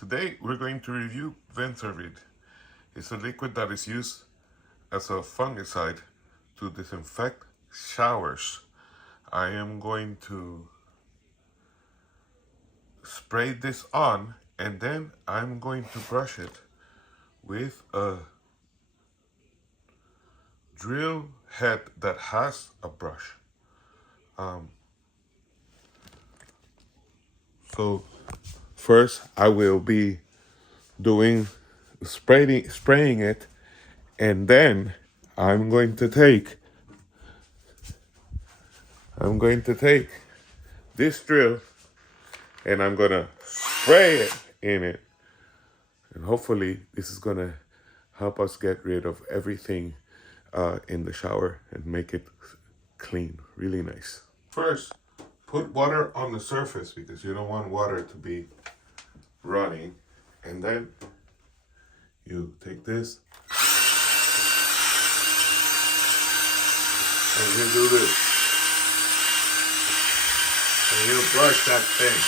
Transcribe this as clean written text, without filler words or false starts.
Today we're going to review Benzarid. It's a liquid that is used as a fungicide to disinfect showers. I am going to spray this on and then I'm going to brush it with a drill head that has a brush. So first I will be doing spraying it, and then I'm going to take this drill and I'm gonna spray it in it, and hopefully this is gonna help us get rid of everything in the shower and make it clean, really nice. First, put water on the surface because you don't want water to be running, and then you take this and you do this, and you brush that thing.